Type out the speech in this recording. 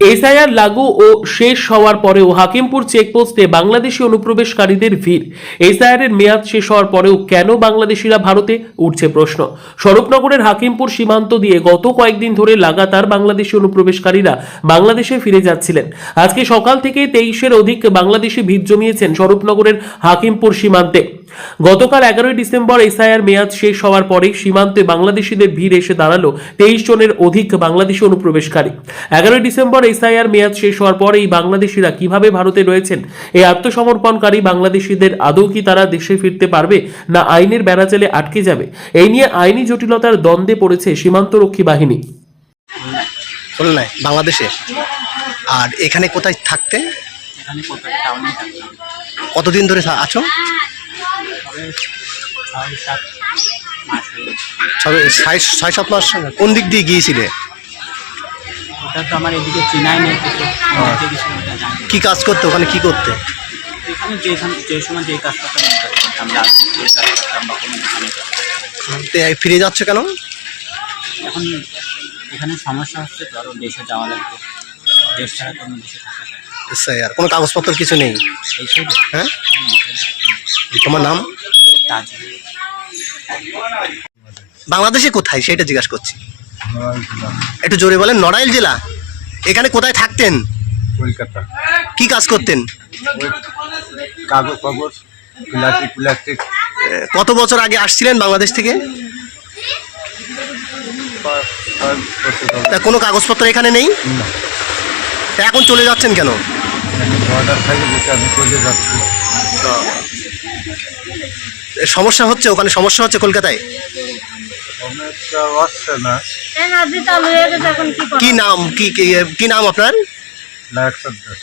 SIR লাগু ও শেষ হওয়ার পরেও হাকিমপুর চেকপোস্টে বাংলাদেশি অনুপ্রবেশকারীদের ভিড়। এসআইআর এর মেয়াদ শেষ হওয়ার পরেও কেন বাংলাদেশিরা ভারতে, উঠছে প্রশ্ন। স্বরূপনগরের হাকিমপুর সীমান্ত দিয়ে গত কয়েকদিন ধরে লাগাতার বাংলাদেশি অনুপ্রবেশকারীরা বাংলাদেশে ফিরে যাচ্ছিলেন। আজকে সকাল থেকে 23-এর অধিক বাংলাদেশি ভিড় জমিয়েছেন স্বরূপনগরের হাকিমপুর সীমান্তে। গতকাল 11ই ডিসেম্বর এসআইআর মেয়াদ শেষ হওয়ার পরেই সীমান্তে বাংলাদেশিদের ভিড় এসে দাঁড়ালো 23 জনের অধিক বাংলাদেশি অনুপ্রবেশকারী। 11ই ডিসেম্বর এসআইআর মেয়াদ শেষ হওয়ার পর এই বাংলাদেশিরা কিভাবে ভারতে রয়েছেন, এই আত্মসমর্পণকারী বাংলাদেশিদের আদৌ কি তারা দেশে ফিরতে পারবে, না আইনের বেড়াজালে আটকে যাবে, এই নিয়ে আইনি জটিলতার দ্বন্দ্বে পড়েছে সীমান্তরক্ষী বাহিনী। বাংলাদেশে আর এখানে কোথায় থাকতে, কতদিন ধরে আছো? 6-7 মাস। কোন দিক দিয়ে গিয়েছিলে? ওটা তো আমার এদিকে চিনাই নেই কিছু। কি কাজ করতে, ওখানে কি করতে? এখানে যে সময় যে কাজ করতাম আমরা করতাম বা কোনো দোকানে। ফিরে যাচ্ছে কেন? এখন এখানে সমস্যা হচ্ছে, ধরো দেশে যাওয়া লাগবে, দেশ ছাড়া কোনো দেশে থাকা যায় না। স্যার কোনো কাগজপত্র কিছু নেই? এইসব হ্যাঁ, তোমার নাম? বাংলাদেশে কোথায় সেটা জিজ্ঞাসা করছি, একটু জোরে বলেন। নড়াইল জেলা। এখানে কোথায় থাকতেন? কলকাতা। কি কাজ করতেন? কাগজ প্লাস্টিক। কত বছর আগে আসছিলেন বাংলাদেশ থেকে? তা কোনো কাগজপত্র এখানে নেই? না। তা এখন চলে যাচ্ছেন কেন? অর্ডার থাকে যেটা আমি চলে যাচ্ছি। সমস্যা হচ্ছে, ওখানে সমস্যা হচ্ছে কলকাতায়? সমস্যা হচ্ছে না। কি নাম, কি নাম আপনার? লায়ক সর্দার।